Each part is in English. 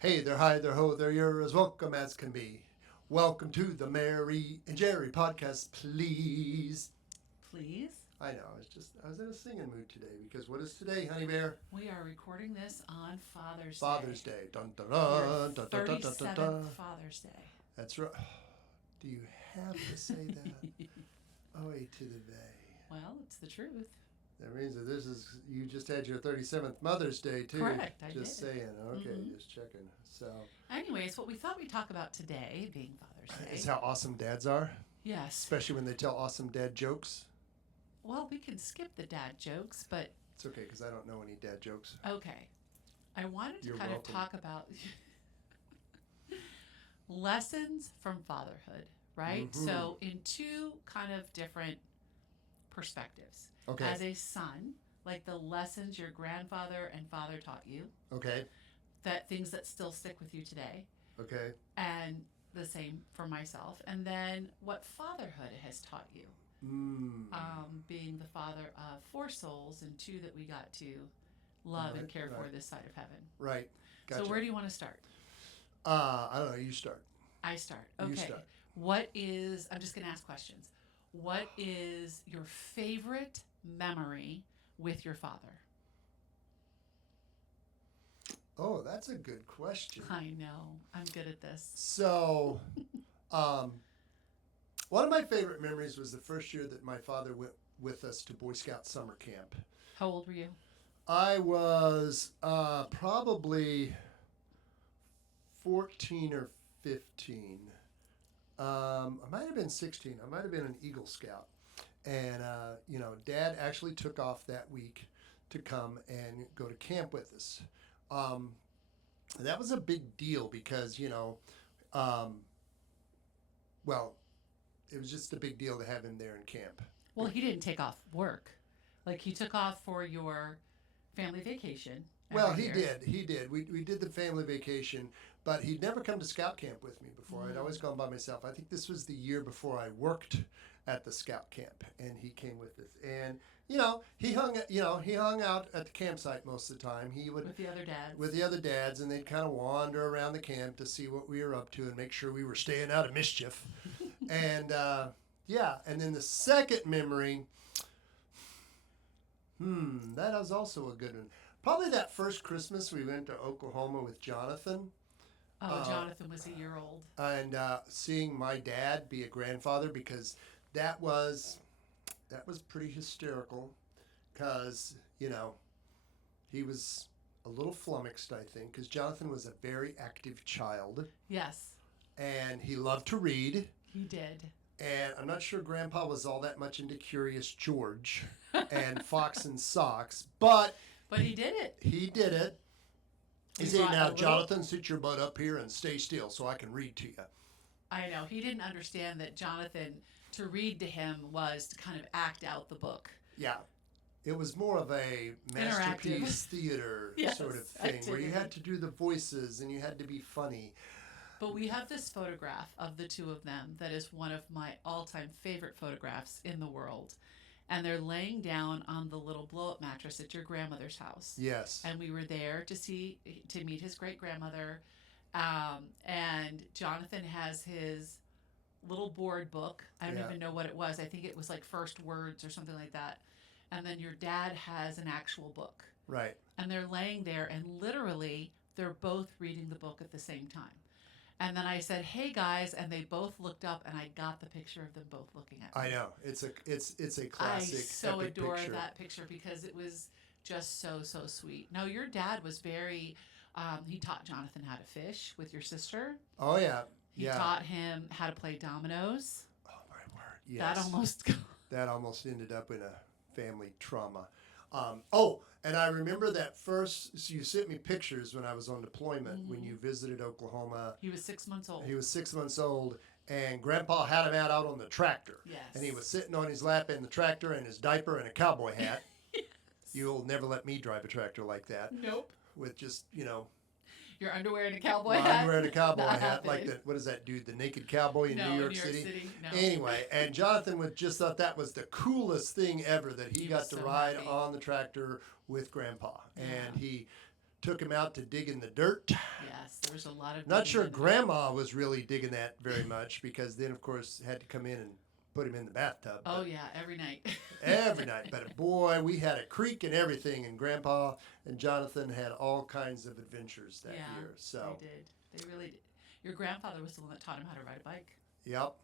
Hey there, hi there, ho there, you're as welcome as can be. Welcome to the Mary and Jerry podcast, please. Please. I know, I was in a singing mood today because what is today, honey bear? We are recording this on Father's Day. Father's Day. Dun dun Your dun dun dun dun dun dun 37th dun. Father's Day. That's right. Do you have to say that? Oh, to the bay. Well, it's the truth. That means that you just had your 37th Mother's Day, too. Correct, I Just did. saying. Okay, just checking. So, Anyways, what we thought we'd talk about today, being Father's Day. is how awesome dads are, Yes. especially when they tell awesome dad jokes. Well, we can skip the dad jokes, but It's okay because I don't know any dad jokes. okay. I wanted to You're kind welcome. of talk about lessons from fatherhood, right? Mm-hmm. So, in two kind of different perspectives. Okay. As a son, like the lessons your grandfather and father taught you, Okay. that things that still stick with you today, Okay. and the same for myself. And then what fatherhood has taught you, being the father of 4 souls and 2 that we got to love and care for this side of heaven. Right. Gotcha. So where do you want to start? I don't know. You start. I start. You Okay. start. I'm just going to ask questions. What is your favorite memory with your father? Oh, that's a good question. I know. I'm good at this. So, one of my favorite memories was the first year that my father went with us to Boy Scout summer camp. How old were you? I was probably 14 or 15. I might have been 16. I might have been an Eagle Scout. And, Dad actually took off that week to come and go to camp with us. That was a big deal because, it was just a big deal to have him there in camp. Well, he didn't take off work. Like, he took off for your family vacation. Well, every he year. did. He did. We did the family vacation, but he'd never come to scout camp with me before. I'd always gone by myself. I think this was the year before I worked at the scout camp, and he came with us. And he hung out at the campsite most of the time. He would With the other dads. with the other dads, and they'd kind of wander around the camp to see what we were up to and make sure we were staying out of mischief. And and then the second memory, that was also a good one. Probably that first Christmas we went to Oklahoma with Jonathan. Jonathan was a year old. And seeing my dad be a grandfather, because that was pretty hysterical, because he was a little flummoxed, I think, because Jonathan was a very active child Yes, and he loved to read, he did. and I'm not sure Grandpa was all that much into Curious George and Fox and Socks, but But he did it. he did it. He He said, brought a "Now, little- Jonathan, sit your butt up here and stay still so I can read to you." I know. He didn't understand that Jonathan, to read to him, was to kind of act out the book. Yeah. It was more of a masterpiece theater Yes, sort of thing where you activity. had to do the voices and you had to be funny. But we have this photograph of the 2 of them that is one of my all-time favorite photographs in the world. And they're laying down on the little blow-up mattress at your grandmother's house. Yes. And we were there to meet his great-grandmother. And Jonathan has his little board book. I don't Yeah. even know what it was. I think it was like First Words or something like that. And then your dad has an actual book. Right. And they're laying there, and literally they're both reading the book at the same time. And then I said, "Hey guys," and they both looked up, and I got the picture of them both looking at me. I know. It's a I classic so epic adore picture. that picture because it was just so sweet. Now your dad was very. He taught Jonathan how to fish with your sister. Oh yeah. He yeah. taught him how to play dominoes. Oh my word. Yes. That almost. That almost ended up in a family trauma. And I remember that first. So you sent me pictures when I was on deployment when you visited Oklahoma. He was 6 months old. He was 6 months old, and Grandpa had him out on the tractor. Yes. And he was sitting on his lap in the tractor in his diaper and a cowboy hat. You'll never let me drive a tractor like that. Nope. With just, Your underwear and a cowboy my hat. underwear and a cowboy Not hat. Like happening. what is that dude? The Naked Cowboy in No, New York in New York City? City, no. Anyway, and Jonathan just thought that was the coolest thing ever, that he got was to so ride happy. on the tractor with Grandpa. Yeah. And he took him out to dig in the dirt. Yes. Yes, there was a lot of. Not sure digging in the Grandma was really digging that very much because then, of course, had to come in and put him in the bathtub. Oh yeah, every night. Every night. But boy, we had a creek and everything, and Grandpa and Jonathan had all kinds of adventures that year. So they did. They really did. Your grandfather was the one that taught him how to ride a bike. Yep.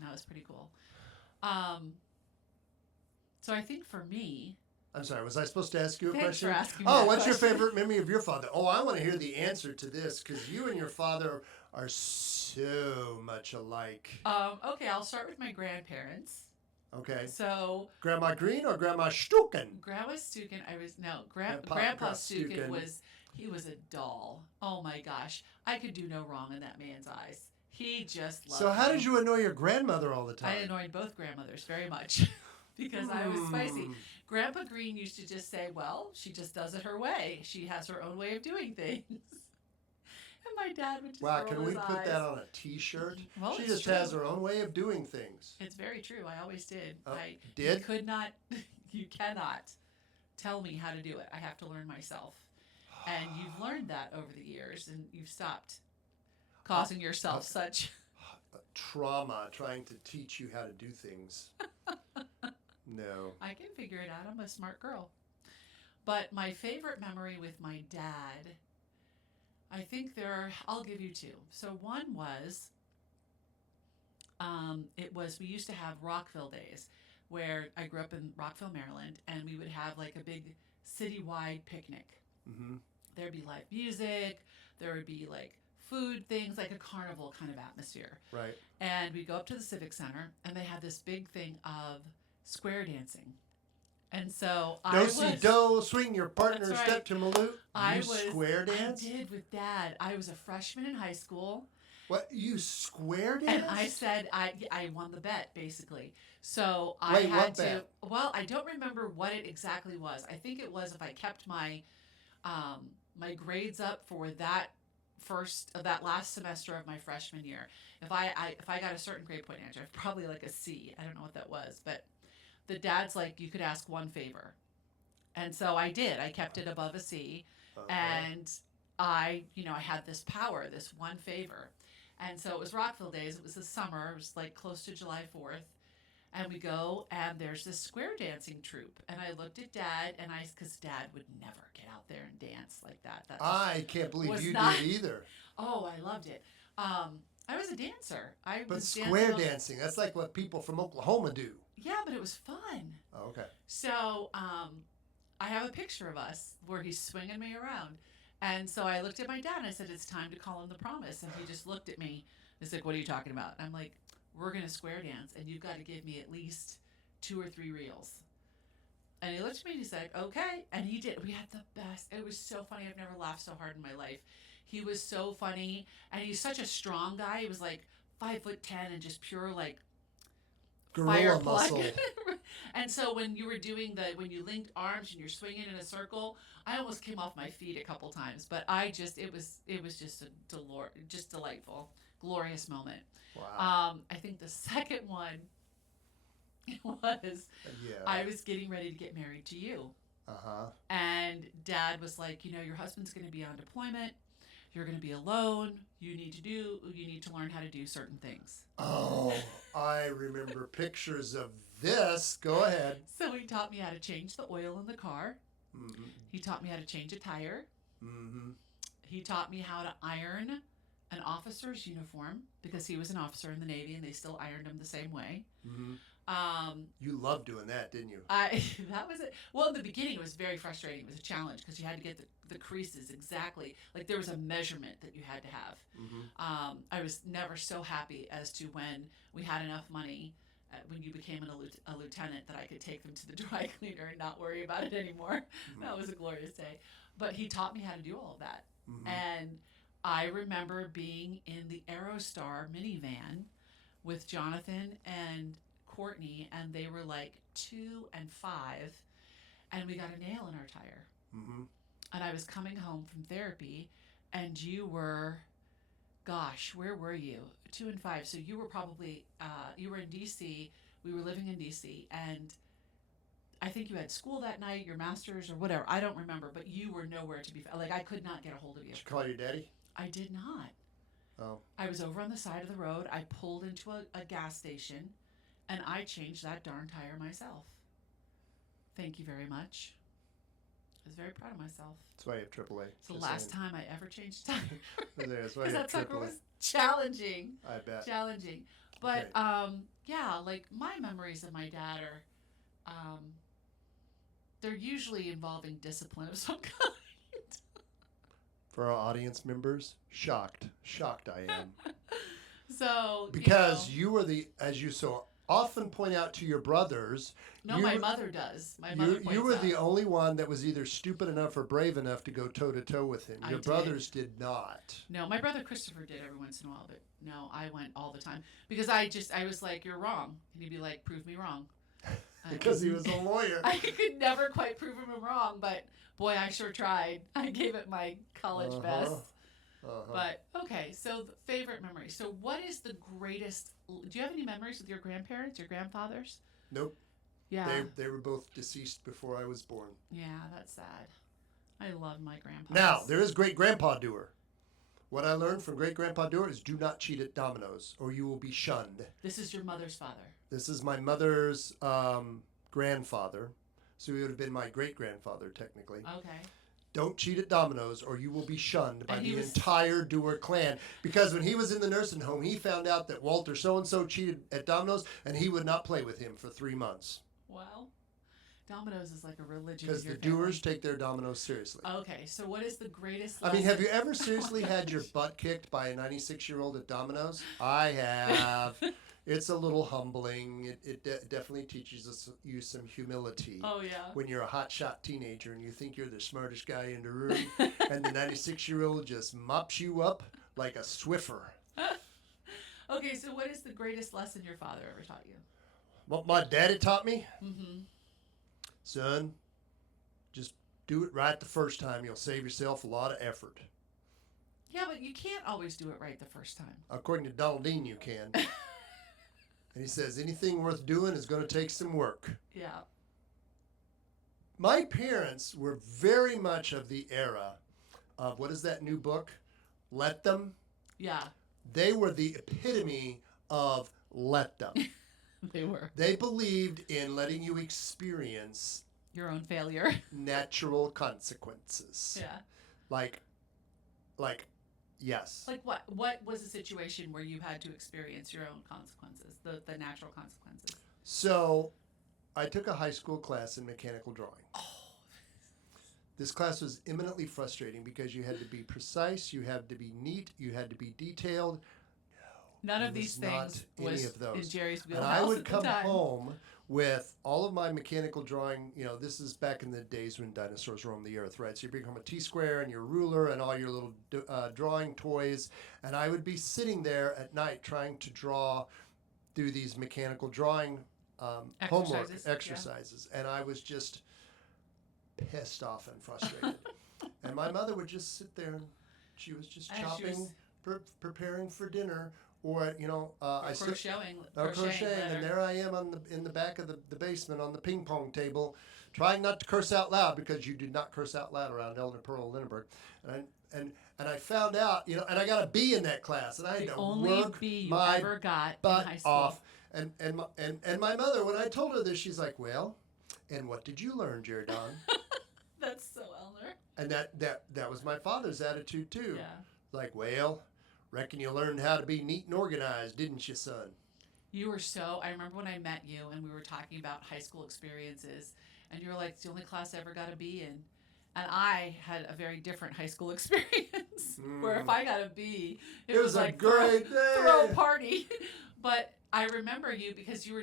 That was pretty cool. So I think for me. I'm sorry, was I supposed to ask you a Thanks question? for asking me Oh, that what's your question. favorite memory of your father? Oh, I want to hear the answer to this because you and your father are so much alike. Okay, I'll start with my grandparents. Okay. So Grandma Green or Grandma Stuken? Grandma Stuken, Grandpa Stuken he was a doll. Oh my gosh, I could do no wrong in that man's eyes. He just loved So how me. did you annoy your grandmother all the time? I annoyed both grandmothers very much because I was spicy. Grandpa Green used to just say, well, she just does it her way. She has her own way of doing things. And my dad would just Wow, roll can we his put eyes. that on a T-shirt? Well, She it's just true. has her own way of doing things. It's very true. I always did. Oh, I did? You could not, you cannot tell me how to do it. I have to learn myself. And you've learned that over the years, and you've stopped causing yourself such trauma trying to teach you how to do things. No. I can figure it out. I'm a smart girl. But my favorite memory with my dad, I think I'll give you two. So one was, we used to have Rockville Days, where I grew up in Rockville, Maryland, and we would have like a big citywide picnic. Mm-hmm. There'd be live music, there would be like food things, like a carnival kind of atmosphere. Right. And we'd go up to the Civic Center, and they had this big thing of square dancing. And so Do-si-do, swing your partner, That's right. step to Malute. Square dance? I did with Dad. I was a freshman in high school. What, you square dance? And I said I won the bet, basically. So I Wait, had what to. bet? Well, I don't remember what it exactly was. I think it was if I kept my my grades up for that last semester of my freshman year. If I got a certain grade point average, probably like a C. I don't know what that was, but the dad's like, you could ask one favor, and so I did. I kept it above a C, and I had this power, this one favor. And so it was Rockville Days. It was the summer. It was like close to July 4th. And we go, and there's this square dancing troupe. And I looked at Dad, because Dad would never get out there and dance like that. I can't believe you not- did either. Oh, I loved it. I was a dancer. But square dancing, that's like what people from Oklahoma do. Yeah, but it was fun. Oh, okay. So I have a picture of us where he's swinging me around. And so I looked at my dad and I said, it's time to call him the promise. And he just looked at me. He's like, what are you talking about? And I'm like, we're going to square dance and you've got to give me at least 2 or 3 reels. And he looked at me and he said, okay. And he did. We had the best. It was so funny. I've never laughed so hard in my life. He was so funny. And he's such a strong guy. He was like 5'10" and just pure like Gorilla fire plug. muscle. And so when you were doing when you linked arms and you're swinging in a circle, I almost came off my feet a couple times. But it was just just delightful, glorious moment. Wow. I think the second one was I was getting ready to get married to you. Uh-huh. And Dad was like, your husband's going to be on deployment. You're going to be alone. You need to learn how to do certain things. Oh, I remember pictures of this. Go ahead. So he taught me how to change the oil in the car. Mm-hmm. He taught me how to change a tire. Mm-hmm. He taught me how to iron an officer's uniform because he was an officer in the Navy and they still ironed him the same way. Mm-hmm. You loved doing that, didn't you? That was it. Well, in the beginning, it was very frustrating. It was a challenge because you had to get the creases exactly. Like there was a measurement that you had to have. Mm-hmm. I was never so happy as to when we had enough money, when you became a lieutenant, that I could take them to the dry cleaner and not worry about it anymore. Mm-hmm. That was a glorious day. But he taught me how to do all of that. Mm-hmm. And I remember being in the Aerostar minivan with Jonathan and Courtney, and they were like 2 and 5, and we got a nail in our tire. Mm-hmm. And I was coming home from therapy, and you were, gosh, where were you? 2 and 5. So you were probably, you were in D.C. We were living in D.C., and I think you had school that night, your master's or whatever. I don't remember, but you were nowhere to be found. Like, I could not get a hold of you. Did you call your daddy? I did not. Oh. I was over on the side of the road. I pulled into a gas station, and I changed that darn tire myself. Thank you very much. I was very proud of myself. That's why you have AAA. It's the last time I ever changed a tire. That's why Because you have that sucker AAA. was challenging. I bet. Challenging. But, Okay. yeah, like my memories of my dad are, they're usually involving discipline of some kind. For our audience members, shocked I am. So, Because you were as you so often point out to your brothers. No, my mother does. My mother points You were out. the only one that was either stupid enough or brave enough to go toe to toe with him. Your did. brothers did not. No, my brother Christopher did every once in a while, but no, I went all the time. Because I was like, you're wrong. And he'd be like, prove me wrong. Because he was a lawyer. I could never quite prove him wrong, but boy, I sure tried. I gave it my college best. But, okay, so the favorite memory. So what is the greatest, do you have any memories with your grandparents, your grandfathers? Nope. Yeah. They were both deceased before I was born. Yeah, that's sad. I love my grandpa. Now, there is Great-Grandpa Dewar. What I learned from Great-Grandpa Dewar is do not cheat at dominoes or you will be shunned. This is your mother's father. This is my mother's grandfather. So he would have been my great-grandfather, technically. Okay. Don't cheat at dominoes or you will be shunned by the was... entire Dewar clan. Because when he was in the nursing home, he found out that Walter so-and-so cheated at dominoes and he would not play with him for 3 months. Wow. Dominoes is like a religion. Because the Dewars take their dominoes seriously. Okay, so what is the greatest lesson? I mean, have you ever seriously had your butt kicked by a 96-year-old at dominoes? I have. It's a little humbling. It definitely teaches you some humility. Oh, yeah. When you're a hotshot teenager and you think you're the smartest guy in the room, and the 96-year-old just mops you up like a Swiffer. Okay, so what is the greatest lesson your father ever taught you? What my daddy taught me? Mm-hmm. Son, just do it right the first time. You'll save yourself a lot of effort. Yeah, but you can't always do it right the first time. According to Donald Dean, you can. And he says, anything worth doing is going to take some work. Yeah. My parents were very much of the era of, what is that new book? Let Them? Yeah. They were the epitome of let them. They were. They believed in letting you experience your own failure. Natural consequences. Yeah. Like, yes. Like what? What was a situation where you had to experience your own consequences, the natural consequences? So, I took a high school class in mechanical drawing. Oh. This class was eminently frustrating because you had to be precise, you had to be neat, you had to be detailed. None of these things was of those. in Jerry's wheelhouse. And I would at the come time. home with all of my mechanical drawing. You know, this is back in the days when dinosaurs roamed the earth, right? So you bring home a T-square and your ruler and all your little drawing toys. And I would be sitting there at night trying to draw through these mechanical drawing homework exercises. Yeah. And I was just pissed off and frustrated. And my mother would just sit there and she was just chopping, preparing for dinner. Or I crocheting, and there I am in the back of the basement on the ping pong table, trying not to curse out loud because you do not curse out loud around Elder Pearl Lenaburg, and I found out and I got a B in that class, and I had to work my butt off, and my mother, when I told her this, she's like, well, and what did you learn, Jaredon? That's so Elner. And that was my father's attitude too. Yeah. Like, well. Reckon you learned how to be neat and organized, didn't you, son? You were so... I remember when I met you and we were talking about high school experiences, and you were like, it's the only class I ever got a B in. And I had a very different high school experience, where if I got a B, it was like a great throw a party. But I remember you because you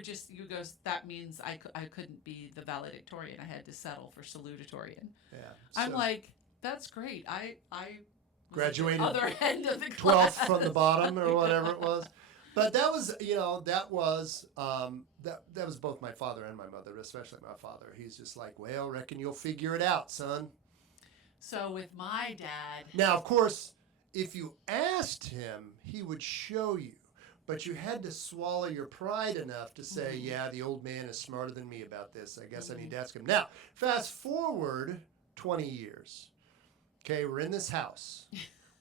goes, that means I couldn't be the valedictorian. I had to settle for salutatorian. Yeah. I'm like, that's great. I graduated other end of the class. 12th from the bottom or whatever it was. But that was, that was both my father and my mother, especially my father. He's just like, well, reckon you'll figure it out, son. So with my dad. Now, of course, if you asked him, he would show you. But you had to swallow your pride enough to say, yeah, the old man is smarter than me about this. I guess I need to ask him. Now, fast forward 20 years. Okay, we're in this house.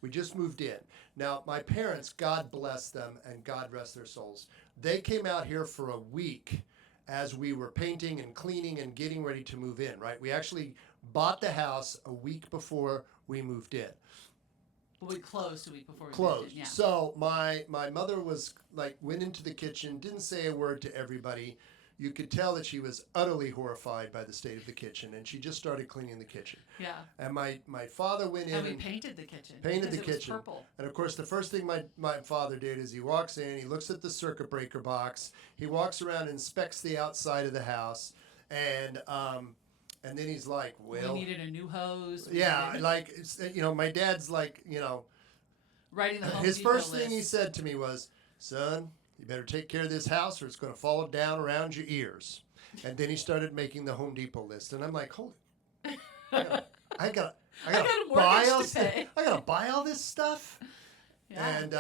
We just moved in. Now, my parents, God bless them and God rest their souls, they came out here for a week as we were painting and cleaning and getting ready to move in, right? We actually bought the house a week before we moved in. But we closed a week before we Closed. moved in, yeah. So my mother was like, went into the kitchen, didn't say a word to everybody. You could tell that she was utterly horrified by the state of the kitchen, and she just started cleaning the kitchen. Yeah. And my father went in And we painted the kitchen. painted the because it kitchen. was purple. And of course, the first thing my father did is he walks in, he looks at the circuit breaker box, he walks around and inspects the outside of the house, and then he's like, well, we needed a new hose. like, my dad's like, writing the Home his Depot first thing he list. said to me was, son, you better take care of this house or it's going to fall down around your ears. And then he started making the Home Depot list, and I'm like, holy, I gotta buy all I gotta buy all this stuff. Yeah. And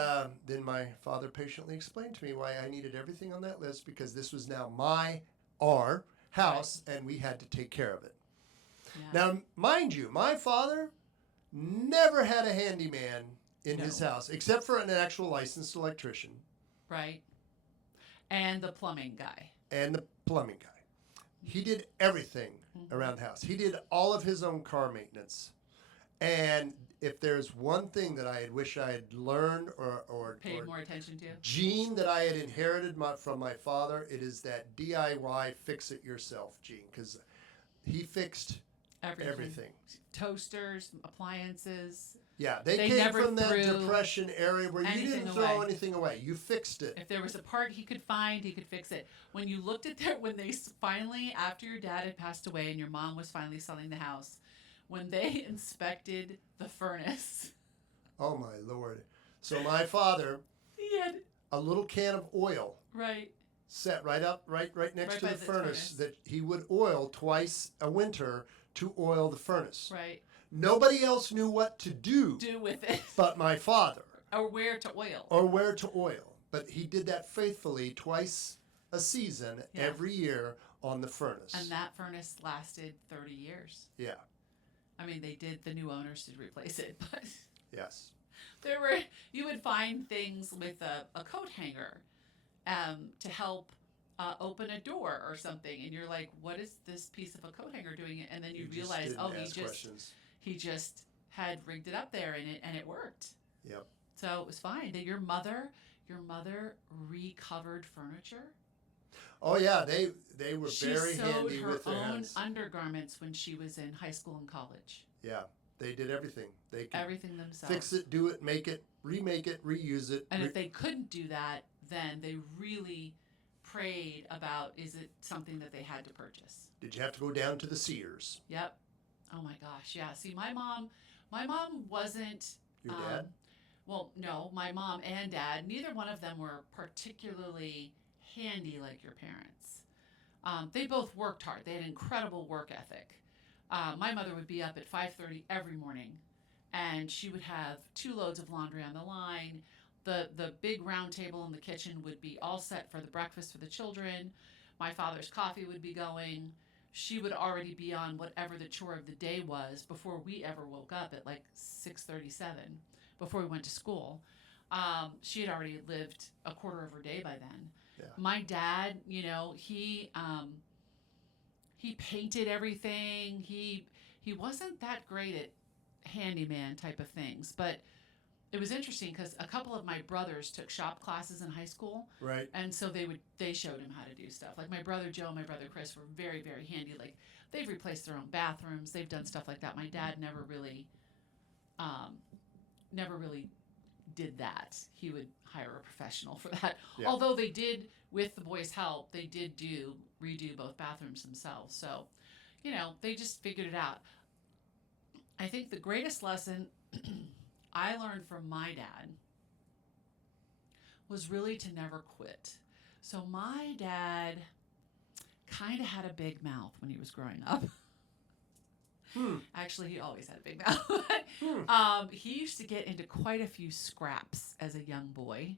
then my father patiently explained to me why I needed everything on that list, because this was now our house, and we had to take care of it. Yeah. Now, mind you, my father never had a handyman in his house, except for an actual licensed electrician. Right. And the plumbing guy. And the plumbing guy. He did everything around the house. He did all of his own car maintenance. And if there's one thing that I wish I had learned or paid more attention to, gene that I had inherited from my father, it is that DIY fix-it-yourself gene, because he fixed everything. Toasters, appliances. Yeah, they came never from that threw depression area where you anything didn't throw away. anything away. You fixed it. If there was a part he could find, he could fix it. When you looked at when they finally, after your dad had passed away and your mom was finally selling the house, when they inspected the furnace. Oh my Lord. So my father, He had a little can of oil right set right next to by the the furnace that he would oil twice a winter to oil the furnace. right Nobody else knew what to do with it but my father. or where to oil. Or where to oil. But he did that faithfully twice a season, every year on the furnace. And that furnace lasted 30 years. Yeah. I mean, the new owners did replace it, but Yes. you would find things with a coat hanger to help open a door or something, and you're like, what is this piece of a coat hanger doing? And then you realize, he just had rigged it up there, and it worked. Yep. So it was fine. Your mother recovered furniture. Oh yeah, they were very handy with their her own hands. undergarments when she was in high school and college. Yeah, they did everything. They could Everything themselves. fix it, do it, make it, remake it, reuse it. And if they couldn't do that, then they really prayed about, is it something that they had to purchase? Did you have to go down to the Sears? Yep. Oh my gosh, yeah. See, my mom wasn't. Your dad? Well, no, my mom and dad, neither one of them were particularly handy like your parents. They both worked hard. They had incredible work ethic. My mother would be up at 5:30 every morning, and she would have 2 loads of laundry on the line. The big round table in the kitchen would be all set for the breakfast for the children. My father's coffee would be going. She would already be on whatever the chore of the day was before we ever woke up at like 6:37, before we went to school. She had already lived a quarter of her day by then. Yeah. My dad, he painted everything. He wasn't that great at handyman type of things, but it was interesting because a couple of my brothers took shop classes in high school. Right. And so they showed him how to do stuff. Like my brother Joe and my brother Chris were very, very handy. Like they've replaced their own bathrooms. They've done stuff like that. My dad never really did that. He would hire a professional for that. Yeah. Although they did, with the boys' help, they did redo both bathrooms themselves. So, they just figured it out. I think the greatest lesson I learned from my dad was really to never quit. So my dad kind of had a big mouth when he was growing up. Actually, he always had a big mouth. He used to get into quite a few scraps as a young boy.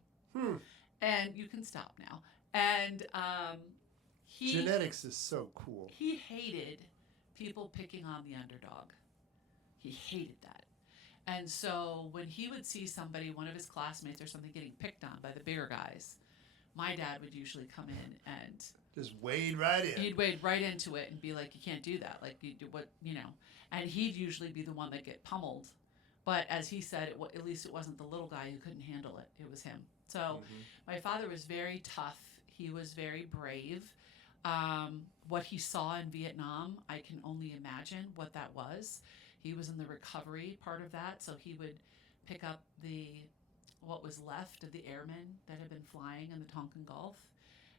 And you can stop now. And genetics is so cool. He hated people picking on the underdog. He hated that. And so when he would see somebody, one of his classmates or something, getting picked on by the bigger guys, my dad would usually come in and just wade right in. He'd wade right into it and be like, "You can't do that. Like, you do what you know." And he'd usually be the one that get pummeled. But as he said, at least it wasn't the little guy who couldn't handle it. It was him. So my father was very tough. He was very brave. What he saw in Vietnam, I can only imagine what that was. He was in the recovery part of that, so he would pick up what was left of the airmen that had been flying in the Tonkin Gulf.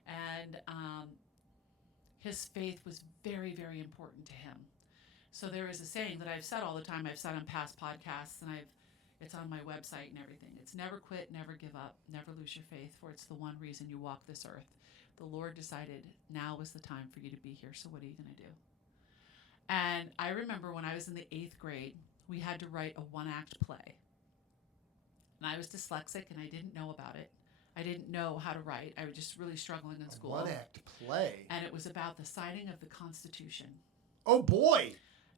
And his faith was very, very important to him. So there is a saying that I've said all the time. I've said on past podcasts, and it's on my website and everything. It's never quit, never give up, never lose your faith, for it's the one reason you walk this earth. The Lord decided now was the time for you to be here, so what are you going to do? And I remember when I was in the 8th grade, we had to write a 1-act play. And I was dyslexic, and I didn't know about it. I didn't know how to write. I was just really struggling in school. A 1-act play? And it was about the signing of the Constitution. Oh, boy!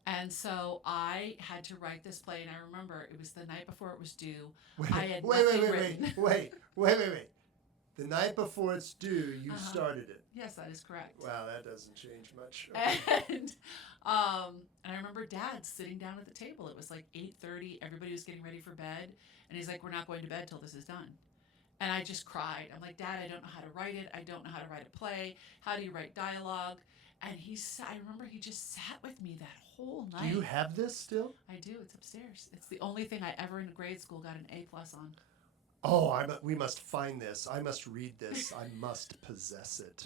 And so I had to write this play, and I remember it was the night before it was due. Wait, I had wait. The night before it's due, you started it. Yes, that is correct. Wow, that doesn't change much. Okay. And I remember Dad sitting down at the table. It was like 8:30. Everybody was getting ready for bed. And he's like, "We're not going to bed till this is done." And I just cried. I'm like, "Dad, I don't know how to write it. I don't know how to write a play. How do you write dialogue?" And I remember he just sat with me that whole night. Do you have this still? I do. It's upstairs. It's the only thing I ever in grade school got an A+ on. Oh, we must find this. I must read this. I must possess it.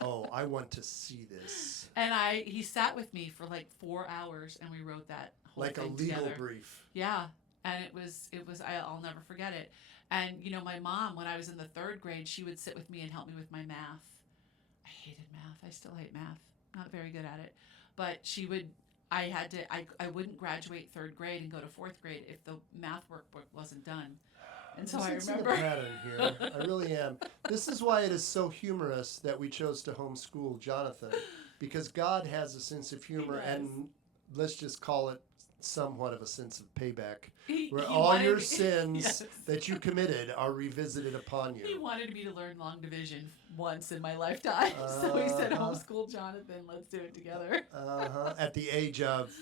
Oh, I want to see this. And he sat with me for like 4 hours, and we wrote that whole like thing a legal together. brief. Yeah, and it was. I'll never forget it. And my mom, when I was in the 3rd grade, she would sit with me and help me with my math. I hated math. I still hate math. Not very good at it. But she would. I wouldn't graduate 3rd grade and go to 4th grade if the math workbook wasn't done. And so I remember. I'm pattern here. I really am. This is why it is so humorous that we chose to homeschool Jonathan, because God has a sense of humor, and let's just call it somewhat of a sense of payback, where all your sins that you committed are revisited upon you. He wanted me to learn long division once in my lifetime, so he said, "Homeschool Jonathan, let's do it together." At the age of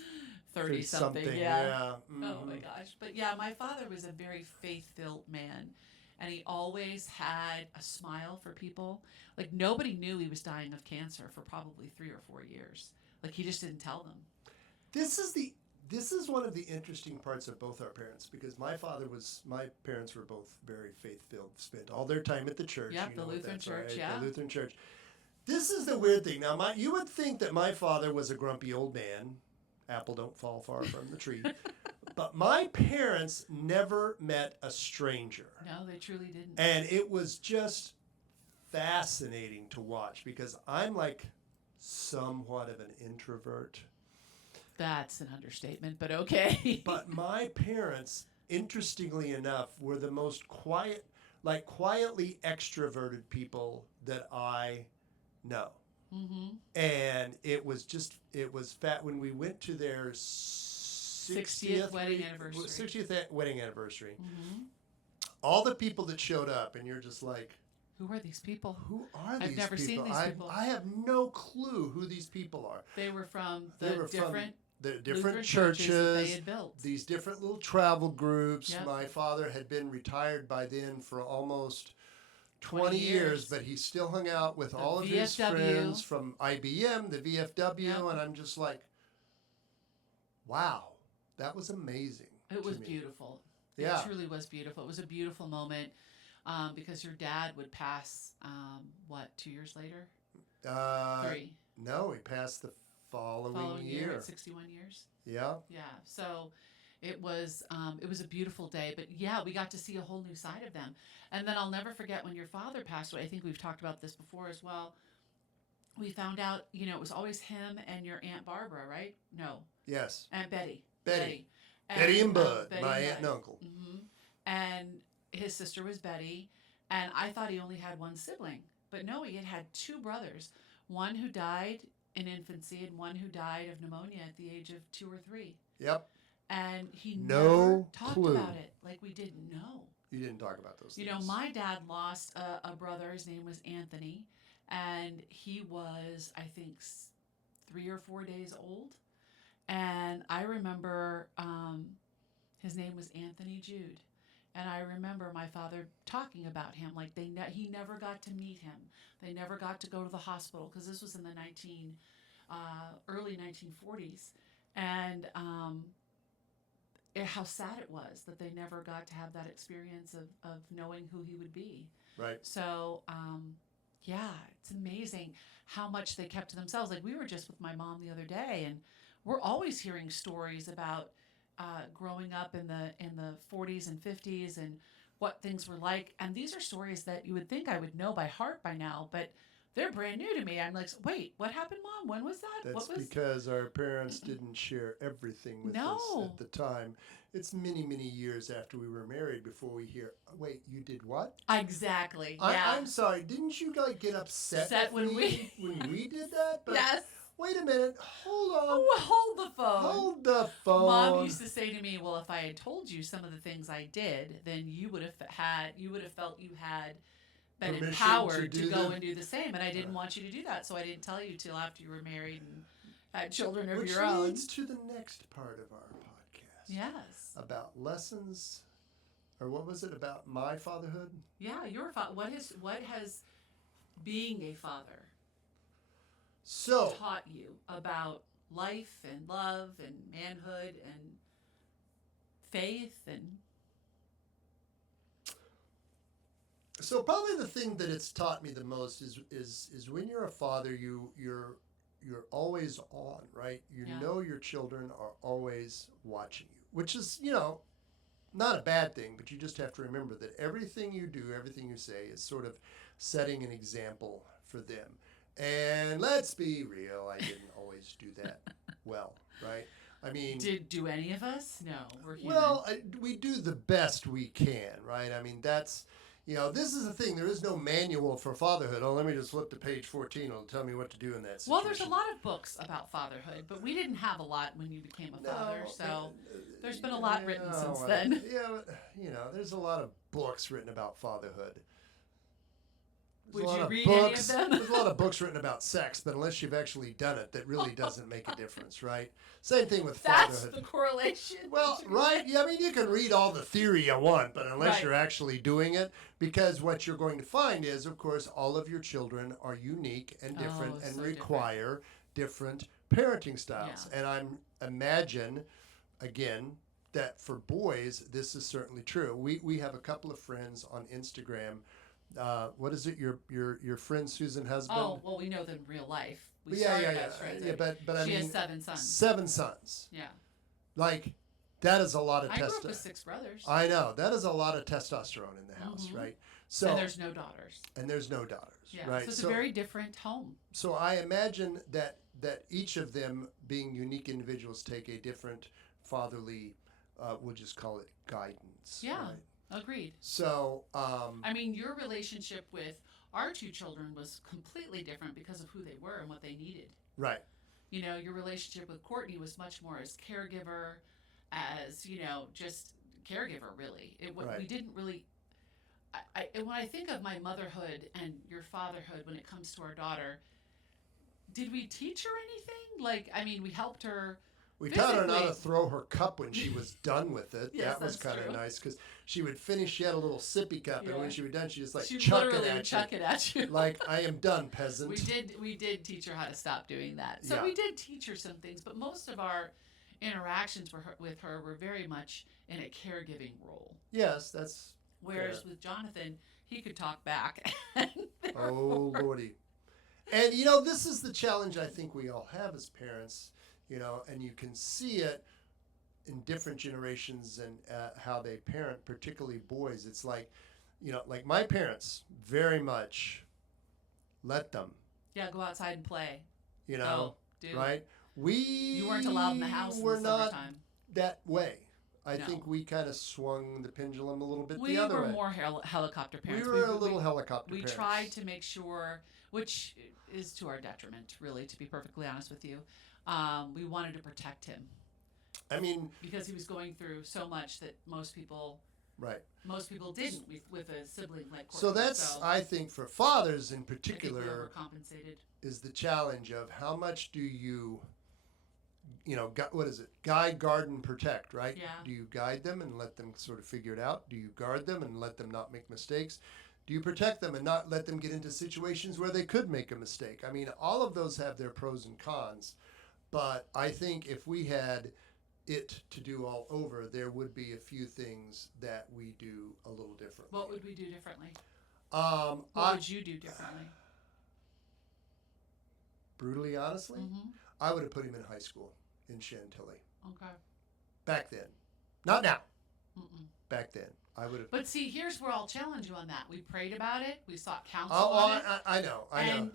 30 something. Yeah. Oh my gosh. But yeah, my father was a very faith-filled man, and he always had a smile for people. Like, nobody knew he was dying of cancer for probably 3 or 4 years. Like, he just didn't tell them. This is one of the interesting parts of both our parents, because my parents were both very faith-filled, spent all their time at the church. Yep, the Lutheran church, The Lutheran church. This is the weird thing. Now, you would think that my father was a grumpy old man. Apple don't fall far from the tree. But my parents never met a stranger. No, they truly didn't. And it was just fascinating to watch, because I'm like somewhat of an introvert. That's an understatement, but okay. But my parents, interestingly enough, were the most quietly extroverted people that I know. Mm-hmm. And it was fat when we went to their 60th wedding anniversary. 60th wedding anniversary. Mm-hmm. All the people that showed up, and you're just like, who are these people? Who are these people? I've never seen these people. I have no clue who these people are. They were from the different churches that they had built. These different little travel groups. Yep. My father had been retired by then for almost 20 years, but he still hung out with all of his friends from IBM, the VFW, and I'm just like, wow, that was amazing. It was beautiful. Yeah. It truly was beautiful. It was a beautiful moment, because your dad would pass, 2 years later? 3. No, he passed the following year. At 61 years. Yeah. Yeah. So it was a beautiful day, but yeah, we got to see a whole new side of them. And then I'll never forget when your father passed away. I think we've talked about this before as well. We found out, it was always him and your Aunt Barbara, right? No. Yes. Aunt Betty. Betty and Bud, Betty my and aunt and uncle. Mm-hmm. And his sister was Betty, and I thought he only had one sibling, but no, he had 2 brothers. One who died in infancy and one who died of pneumonia at the age of 2 or 3. Yep. And he No never talked clue. about it, like we didn't know. You didn't talk about those things. You know, my dad lost a brother. His name was Anthony, and he was, I think, 3 or 4 days old. And I remember his name was Anthony Jude. And I remember my father talking about him, like he never got to meet him. They never got to go to the hospital, because this was in the early 1940s. And how sad it was that they never got to have that experience of knowing who he would be. Right. So, yeah, it's amazing how much they kept to themselves. Like, we were just with my mom the other day, and we're always hearing stories about growing up in the 40s and 50s and what things were like. And these are stories that you would think I would know by heart by now, but they're brand new to me. I'm like, wait, what happened, Mom? When was that? That's because our parents didn't share everything with us at the time. It's many, many years after we were married before we hear, wait, you did what? Exactly. Yeah. I'm sorry. Didn't you get upset when we did that? But yes. Wait a minute. Hold on. Oh, hold the phone. Hold the phone. Mom used to say to me, well, if I had told you some of the things I did, then you would have felt you had been Permission empowered to go and do the same. And I didn't want you to do that, so I didn't tell you till after you were married and had children of your own. Which leads to the next part of our podcast. Yes. About lessons, or what was it about my fatherhood? Yeah, your father. What has being a father taught you about life and love and manhood and faith and. So probably the thing that it's taught me the most is when you're a father, you're always on, right? You know your children are always watching you, which is, not a bad thing, but you just have to remember that everything you do, everything you say is sort of setting an example for them. And let's be real, I didn't always do that well, right? I mean, do any of us? No, we're human. Well, we do the best we can, right? I mean, that's. This is the thing. There is no manual for fatherhood. Oh, let me just flip to page 14. It'll tell me what to do in that situation. Well, there's a lot of books about fatherhood, but we didn't have a lot when you became a father, so there's been a lot written since then. There's a lot of books written about fatherhood. Would you read any of them? There's a lot of books written about sex, but unless you've actually done it, that really doesn't make a difference, right? Same thing with fatherhood. That's the correlation. Well, right. Yeah, I mean, you can read all the theory you want, but unless you're actually doing it, because what you're going to find is, of course, all of your children are unique and different and require different parenting styles. Yeah. And I imagine, again, that for boys, this is certainly true. We have a couple of friends on Instagram. What is it? Your friend Susan husband? Oh, well, we know them in real life. But she has 7 sons. 7 sons. Yeah. Like, that is a lot of testosterone. I grew up with 6 brothers. I know. That is a lot of testosterone in the house, right? So and there's no daughters. Yeah, right? So it's a very different home. So I imagine that each of them, being unique individuals, take a different fatherly, we'll just call it guidance. Yeah. Right? Agreed. So, I mean, your relationship with our 2 children was completely different because of who they were and what they needed. Right. Your relationship with Courtney was much more as caregiver, as, just caregiver, really. We didn't really... when I think of my motherhood and your fatherhood when it comes to our daughter, did we teach her anything? Like, I mean, we helped her... We taught her not to throw her cup when she was done with it. Yes, that was kind of nice because she would finish. She had a little sippy cup, and when she was done, she just chuck it at you. Like, I am done, peasant. We did teach her how to stop doing that. So we did teach her some things, but most of our interactions with her were very much in a caregiving role. Yes, that's. Whereas with Jonathan, he could talk back. Oh Lordy! And this is the challenge I think we all have as parents. And you can see it in different generations and how they parent, particularly boys. It's like, like my parents very much let them. Yeah, go outside and play. Right? You weren't allowed in the house in the summertime. That way. I think we kind of swung the pendulum a little bit the other way. We were more helicopter parents. We were a little helicopter parents. We tried to make sure, which is to our detriment, really, to be perfectly honest with you. We wanted to protect him. I mean, because he was going through so much that most people right. didn't with a sibling like Courtney. So that's, I think, for fathers in I think we particular, overcompensated. is the challenge of how much do you, what is it? Guide, guard, and protect, right? Yeah. Do you guide them and let them sort of figure it out? Do you guard them and let them not make mistakes? Do you protect them and not let them get into situations where they could make a mistake? I mean, all of those have their pros and cons. But I think if we had it to do all over, there would be a few things that we do a little differently. What would we do differently? What would you do differently? Brutally, honestly, Mm-hmm. I would have put him in high school in Chantilly. Okay. Back then. Not now. Mm-mm. Back then. I would have. But see, here's where I'll challenge you on that. We prayed about it. We sought counsel Oh, on it. I know.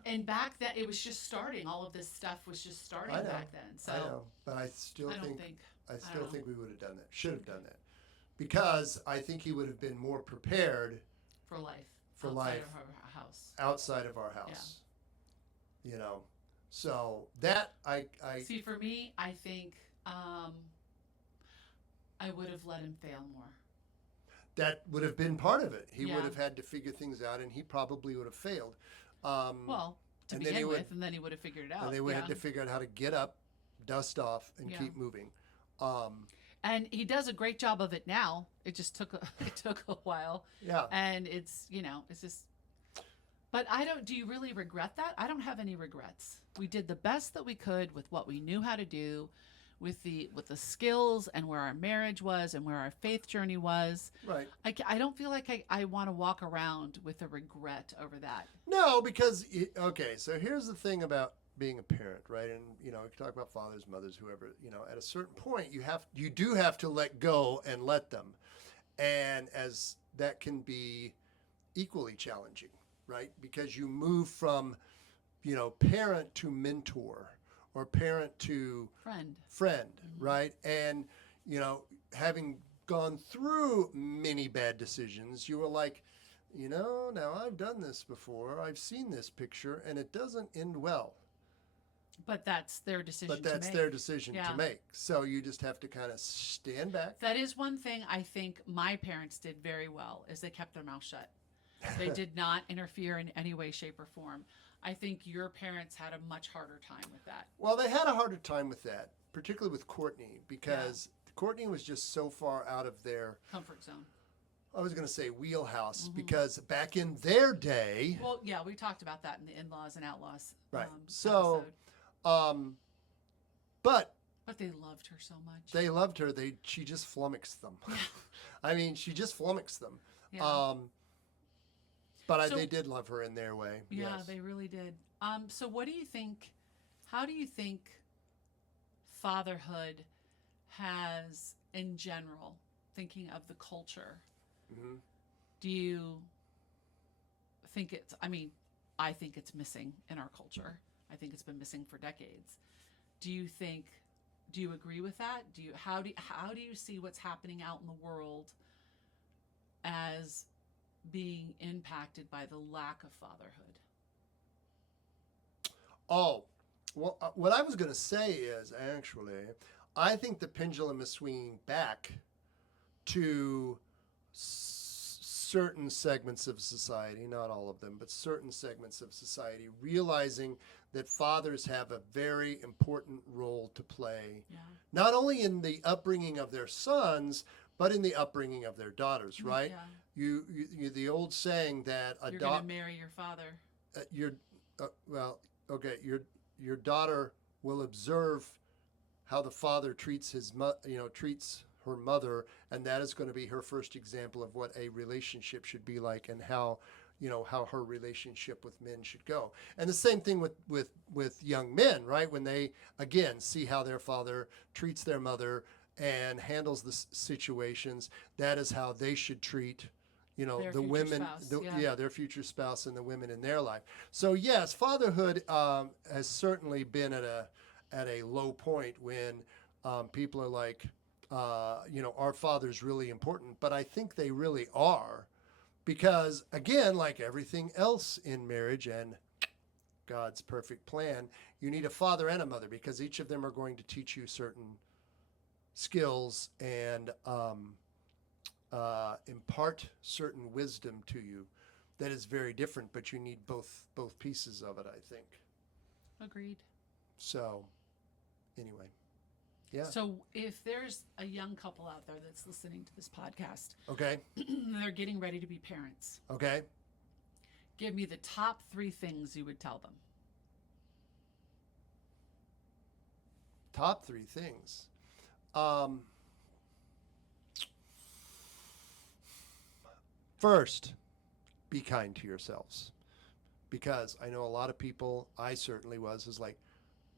And back then, it was just starting. All of this stuff was just starting back then. So I know. But I still I don't think we would have done that. Should have done that. Because I think he would have been more prepared for life. For outside life. of our house. Outside of our house. Yeah. So that I see, for me, I think I would have let him fail more. That would have been part of it. He Yeah. would have had to figure things out, and he probably would have failed. Well, to and begin with, and then he would have figured it out. And they would have to figure out how to get up, dust off, and keep moving. And he does a great job of it now. It just took it took a while. Yeah. And it's it's just. But do you really regret that? I don't have any regrets. We did the best that we could with what we knew how to do, with the skills and where our marriage was and where our faith journey was. Right. I don't feel like I want to walk around with a regret over that. No, because so here's the thing about being a parent, right? And we can talk about fathers, mothers, whoever. At a certain point, you do have to let go and let them, and as that can be equally challenging, right? Because you move from parent to mentor, or parent to friend, mm-hmm. right? And having gone through many bad decisions, you were like, now I've done this before, I've seen this picture, and it doesn't end well. But that's their decision to make. So you just have to kind of stand back. That is one thing I think my parents did very well, is they kept their mouth shut. They did not interfere in any way, shape, or form. I think your parents had a much harder time with that. Well, they had a harder time with that, particularly with Courtney, because Courtney was just so far out of their comfort zone. I was going to say wheelhouse, mm-hmm. because back in their day. Well, yeah, we talked about that in the In-Laws and Outlaws. Right. But they loved her so much. They loved her. She just flummoxed them. I mean, she just flummoxed them. Yeah. They did love her in their way. Yeah, yes. They really did. So what do you think, how do you think fatherhood has, in general, thinking of the culture, mm-hmm. do you think I think it's missing in our culture. I think it's been missing for decades. Do you agree with that? How do you see what's happening out in the world as being impacted by the lack of fatherhood? Oh, well, what I was going to say is, actually, I think the pendulum is swinging back to certain segments of society, not all of them, but certain segments of society, realizing that fathers have a very important role to play, not only in the upbringing of their sons, but in the upbringing of their daughters, right? Yeah. You the old saying that you're going to marry your father. Your daughter will observe how the father treats treats her mother, and that is going to be her first example of what a relationship should be like, and how her relationship with men should go. And the same thing with young men, right? When they again see how their father treats their mother and handles the situations, that is how they should treat their the women, their future spouse and the women in their life. So yes, fatherhood has certainly been at a low point when people are like, our father's really important, but I think they really are, because again, like everything else in marriage and God's perfect plan, you need a father and a mother, because each of them are going to teach you certain skills and impart certain wisdom to you that is very different, but you need both pieces of it, I think. Agreed. So, anyway, yeah. So if there's a young couple out there that's listening to this podcast, Okay. they're getting ready to be parents, Okay. give me the top 3 things you would tell them. Top 3 things. First, be kind to yourselves, because I know a lot of people, I certainly was, is like,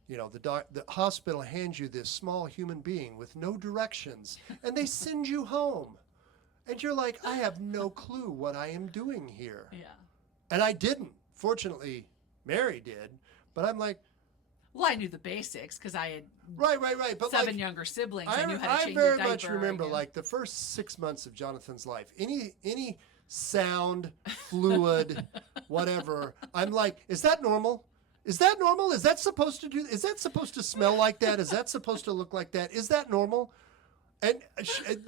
you know, the hospital hands you this small human being with no directions, and they send you home, and you're like, I have no clue what I am doing here. Yeah. And I didn't. Fortunately, Mary did, but I'm like, Well, I knew the basics because I had right. But 7 younger siblings. I knew how to change I very a diaper. much remember like the first 6 months of Jonathan's life. Any sound, fluid, whatever. I'm like, is that normal? Is that normal? Is that supposed to smell like that? Is that supposed to look like that? Is that normal? And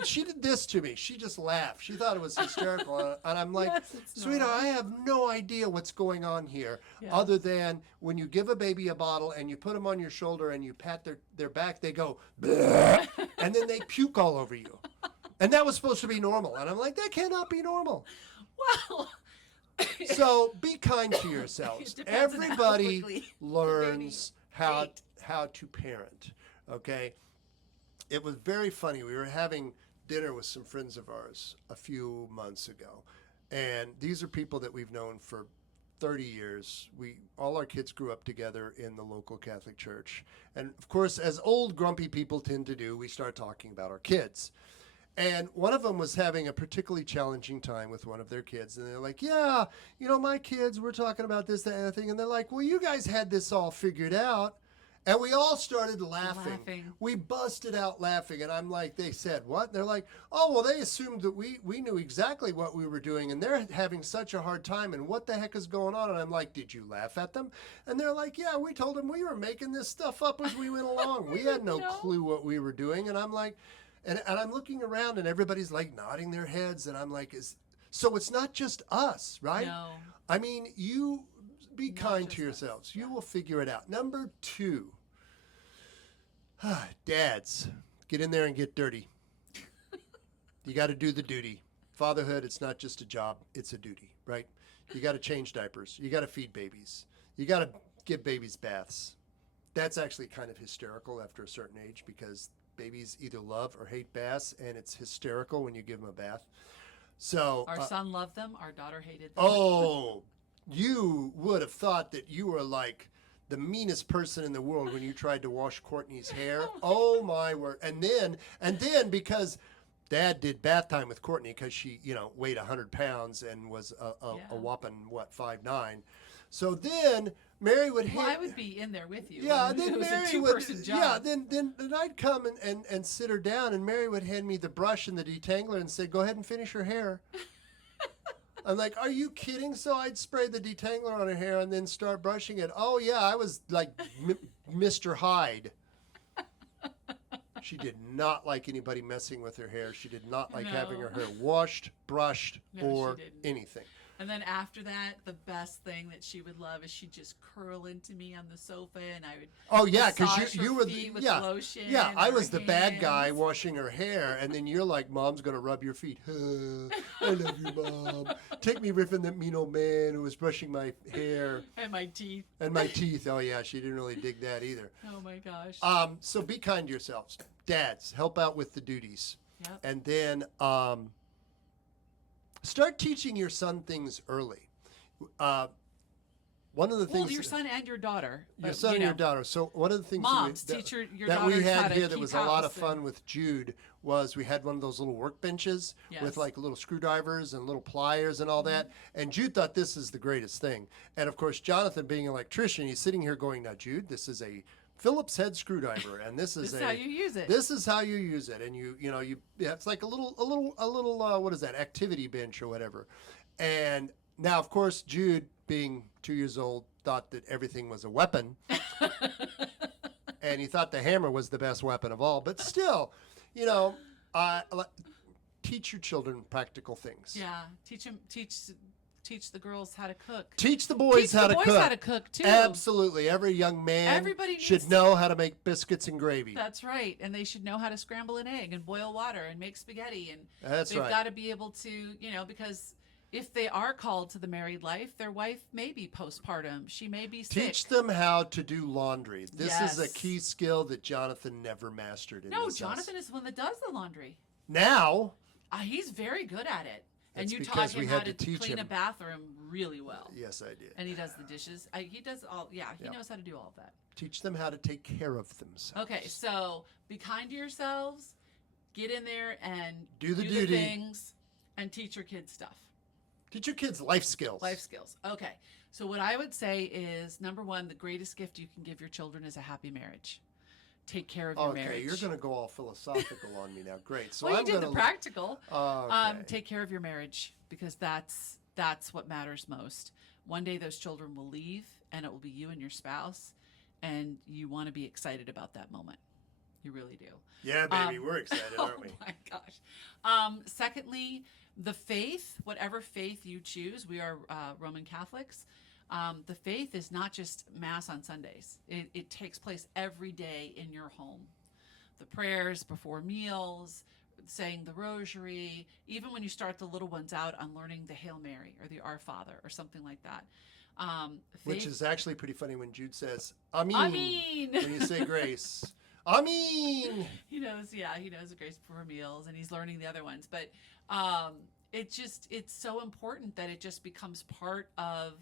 she did this to me. She just laughed. She thought it was hysterical. And I'm like, Yes, sweetheart, I have no idea what's going on here, other than when you give a baby a bottle and you put them on your shoulder and you pat their back, they go, bleh, and then they puke all over you. And that was supposed to be normal. And I'm like, that cannot be normal. Well, So be kind to yourselves. It depends on how Everybody quickly learns the how baby to parent. Okay? It was very funny. We were having dinner with some friends of ours a few months ago. And these are people that we've known for 30 years. All our kids grew up together in the local Catholic church. And of course, as old grumpy people tend to do, we start talking about our kids. And one of them was having a particularly challenging time with one of their kids. And they're like, yeah, you know, my kids, we're talking about this, that, and the thing. And they're like, well, you guys had this all figured out. And we all started laughing. We busted out laughing. And I'm like, they said, what? And they're like, oh, well, they assumed that we knew exactly what we were doing. And they're having such a hard time. And what the heck is going on? And I'm like, did you laugh at them? And they're like, yeah, we told them we were making this stuff up as we went along. We had no clue what we were doing. And I'm like, and I'm looking around and everybody's like nodding their heads. And I'm like, so it's not just us, right? No. I mean, you be kind to yourselves. You will figure it out. Number 2. Dads, get in there and get dirty. You got to do the duty. Fatherhood, it's not just a job, it's a duty, right? You got to change diapers. You got to feed babies. You got to give babies baths. That's actually kind of hysterical after a certain age because babies either love or hate baths, and it's hysterical when you give them a bath. So Our son loved them. Our daughter hated them. Oh, you would have thought that you were like the meanest person in the world when you tried to wash Courtney's hair. Oh my word. And then because Dad did bath time with Courtney because she, weighed 100 pounds and was a whopping, 5'9". So then Mary would Well, I would be in there with you. Yeah, It then was Mary a two-person would. job. Yeah, then I'd come and sit her down, and Mary would hand me the brush and the detangler and say, "Go ahead and finish her hair." I'm like, "Are you kidding?" So I'd spray the detangler on her hair and then start brushing it. Oh yeah, I was like Mr. Hyde. She did not like anybody messing with her hair. She did not like having her hair washed, brushed, or anything. And then after that, the best thing that she would love is she'd just curl into me on the sofa, and I would. Oh yeah, because massage you her were feet with yeah lotion yeah. I and was her the bad guy hands. washing her hair, and then you're like, "Mom's gonna rub your feet." I love you, Mom. Take me riffing that mean old man who was brushing my hair And my teeth. and my teeth. Oh yeah, she didn't really dig that either. Oh my gosh. So be kind to yourselves, dads. Help out with the duties, Yep. and then start teaching your son things early. One of the things. Well, your son and your daughter. Your but, son and you your know, daughter. So one of the things Moms, that teach your that we daughters how had to here that keep was a lot of house fun and- with Jude was we had one of those little workbenches with Yes. like little screwdrivers and little pliers and all that. And Jude thought this is the greatest thing. And of course, Jonathan being an electrician, he's sitting here going, "Now, Jude, this is a Phillips head screwdriver, and this is This is how you use it." This is how you use it, and it's like a little what is that, activity bench or whatever. And now, of course, Jude, being 2 years old, thought that everything was a weapon, and he thought the hammer was the best weapon of all. But still, you know, I teach your children practical things. Yeah, teach the girls how to cook. Teach the boys how to cook. Teach the boys how to cook too. Absolutely, every young man should know how to make biscuits and gravy. That's right, and they should know how to scramble an egg and boil water and make spaghetti, and they've got to be able to, because if they are called to the married life, their wife may be postpartum. She may be sick. Teach them how to do laundry. This is a key skill that Jonathan never mastered in No, this Jonathan house. is the one that does the laundry. Now. He's very good at it. That's and you because taught him we how had to teach clean him. a bathroom really well. Yes, I did. And he does the dishes. He does all, he knows how to do all of that. Teach them how to take care of themselves. Okay, so be kind to yourselves. Get in there and do the things and teach your kids stuff. Teach your kids life skills. Life skills. Okay. So what I would say is, number one, the greatest gift you can give your children is a happy marriage. Take care of your marriage. Okay, you're going to go all philosophical on me now. Great. So well, you did the practical. Okay. Take care of your marriage, because that's what matters most. One day those children will leave, and it will be you and your spouse, and you want to be excited about that moment. You really do. Yeah, baby, we're excited, aren't we? Oh my gosh. Secondly, the faith, whatever faith you choose, we are Roman Catholics. The faith is not just Mass on Sundays. It takes place every day in your home. The prayers before meals, saying the rosary, even when you start the little ones out on learning the Hail Mary or the Our Father or something like that. Which is actually pretty funny when Jude says, Amen. Amen. When you say grace. Amen. He knows the grace before meals, and he's learning the other ones. But it's so important that it just becomes part of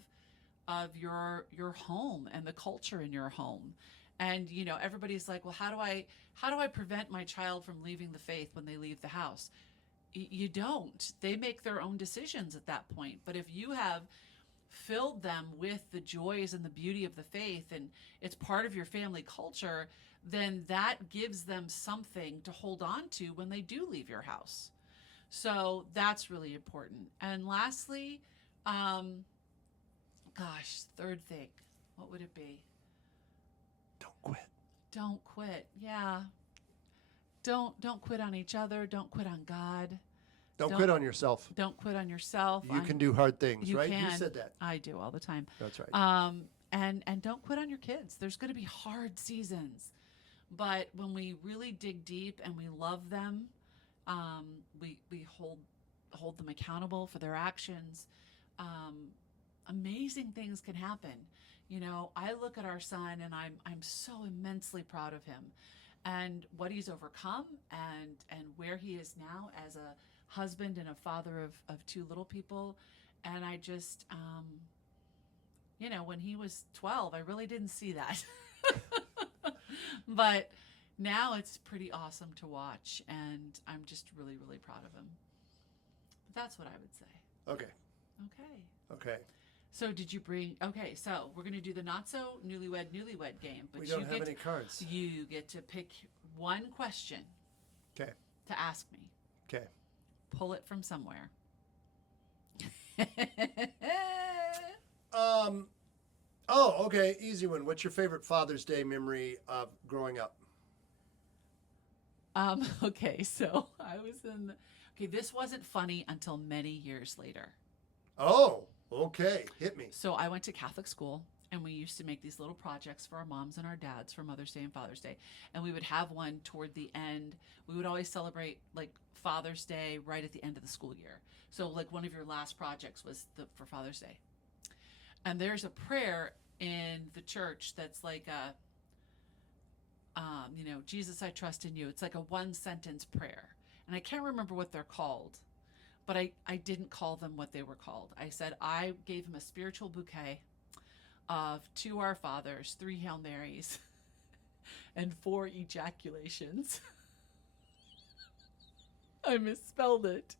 your home and the culture in your home. And everybody's like, well, how do I prevent my child from leaving the faith when they leave the house? You don't. They make their own decisions at that point. But if you have filled them with the joys and the beauty of the faith, and it's part of your family culture, then that gives them something to hold on to when they do leave your house. So that's really important. And lastly, third thing, what would it be? Don't quit. Don't quit. Yeah. Don't quit on each other. Don't quit on God. Don't quit on yourself. Don't quit on yourself. You can do hard things, right? Can. You said that. I do all the time. That's right. And don't quit on your kids. There's going to be hard seasons, but when we really dig deep and we love them, we hold them accountable for their actions. Amazing things can happen. I look at our son and I'm so immensely proud of him and what he's overcome and where he is now as a husband and a father of two little people. And I just, when he was 12, I really didn't see that. But now it's pretty awesome to watch, and I'm just really, really proud of him. That's what I would say. Okay. So did you bring, so we're going to do the not so newlywed game. But we don't have any cards. You get to pick one question. Okay. To ask me. Okay. Pull it from somewhere. Okay. Easy one. What's your favorite Father's Day memory of growing up? So I was this wasn't funny until many years later. Oh, okay. Hit me. So I went to Catholic school, and we used to make these little projects for our moms and our dads for Mother's Day and Father's Day. And we would have one toward the end. We would always celebrate like Father's Day right at the end of the school year. So like one of your last projects was for Father's Day. And there's a prayer in the church that's like Jesus, I trust in you. It's like a one sentence prayer. And I can't remember what they're called, but I didn't call them what they were called. I said I gave him a spiritual bouquet of 2 Our Fathers, 3 Hail Marys, and 4 ejaculations. I misspelled it.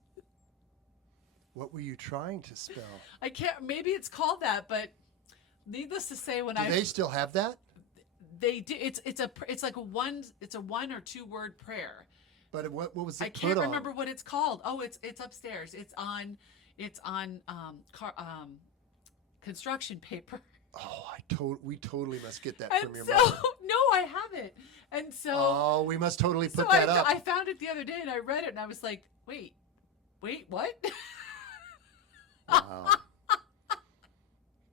What were you trying to spell? I can't. Maybe it's called that, but needless to say, Do they still have that? They do. It's like a 1 or 2 word prayer. But what was it? I can't remember what it's called. Oh, it's upstairs. It's on construction paper. Oh, we totally must get that And from your so, mother. no, I haven't. And so, Oh, we must totally put so that up. I found it the other day and I read it and I was like, wait, what? Wow.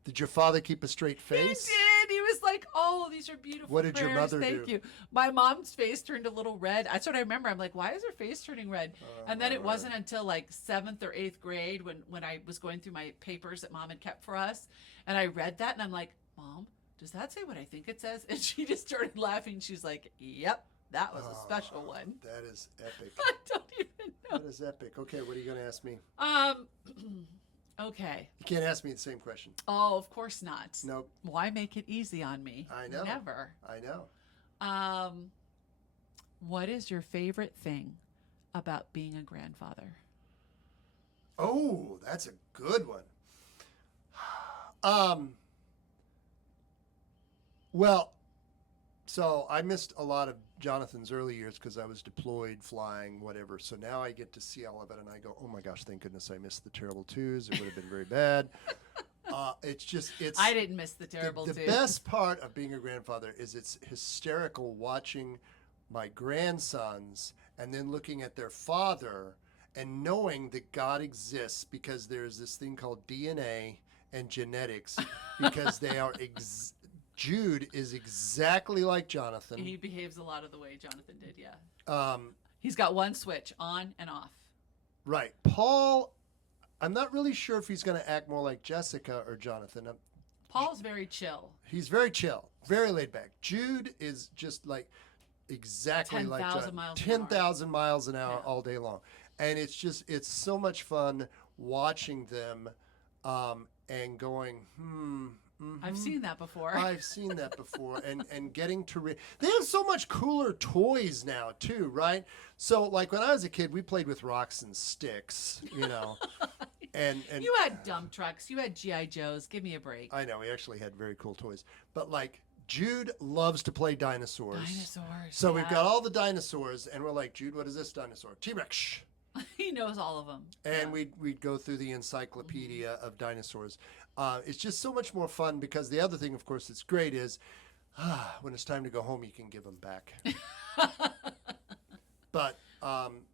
Did your father keep a straight He face? did. He was like, "Oh, these are beautiful What did your prayers. mother Thank do?" you." My mom's face turned a little red. That's what I remember. I'm like, "Why is her face turning red?" And then it wasn't until like 7th or 8th grade when I was going through my papers that Mom had kept for us, and I read that, and I'm like, "Mom, does that say what I think it says?" And she just started laughing. She's like, "Yep, that was a special one." That is epic. I don't even know. That is epic. Okay, what are you going to ask me? Okay. You can't ask me the same question. Oh, of course not. Nope. Why make it easy on me? I know. Never. I know. What is your favorite thing about being a grandfather? Oh, that's a good one. Well, so I missed a lot of Jonathan's early years because I was deployed, flying, whatever. So now I get to see all of it, and I go, "Oh my gosh, thank goodness I missed the terrible twos. It would have been very bad." It's. I didn't miss the terrible The twos. best part of being a grandfather is it's hysterical watching my grandsons and then looking at their father and knowing that God exists because there's this thing called DNA and genetics because they are Jude is exactly like Jonathan. He behaves a lot of the way Jonathan did, yeah. He's got one switch, on and off. Right. Paul, I'm not really sure if he's going to act more like Jessica or Jonathan. Paul's very chill. He's very chill, very laid back. Jude is just like exactly like 10,000 Jonathan. miles an hour. 10,000 miles an hour Yeah. all day long. And it's so much fun watching them and going, I've seen that before. I've seen that before, and getting to they have so much cooler toys now too, right? So like when I was a kid, we played with rocks and sticks, and You had dump trucks. You had G.I. Joes. Give me a break. I know we actually had very cool toys, but like Jude loves to play dinosaurs. Dinosaurs. So we've got all the dinosaurs, and we're like, Jude, what is this dinosaur? T-Rex. He knows all of them. And we'd go through the encyclopedia of dinosaurs. It's just so much more fun because the other thing, of course, that's great is when it's time to go home, you can give them back. But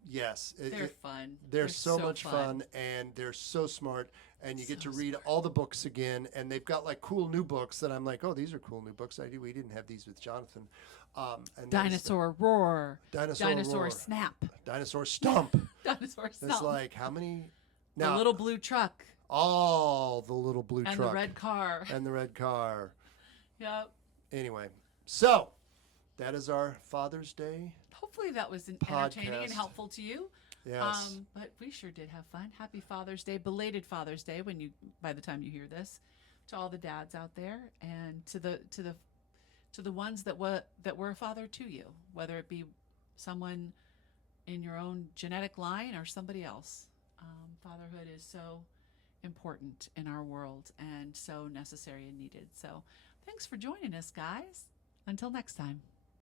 yes, They're fun. They're so much fun, and they're so smart. And you get to read all the books again, and they've got like cool new books that I'm like, oh, these are cool new books. We didn't have these with Jonathan. And Dinosaur Roar. Dinosaur Roar. Snap. Dinosaur Stump. Dinosaur Snap. It's like how many? The little blue truck. All the little blue And truck. the red car. And the red car. Yep. Anyway, so that is our Father's Day. Hopefully that was entertaining and Podcast. helpful to you. Yes. But we sure did have fun. Happy Father's Day, belated Father's Day by the time you hear this, to all the dads out there, and to the ones that were a father to you, whether it be someone in your own genetic line or somebody else. Fatherhood is so important in our world and so necessary and needed. So thanks for joining us, guys. Until next time.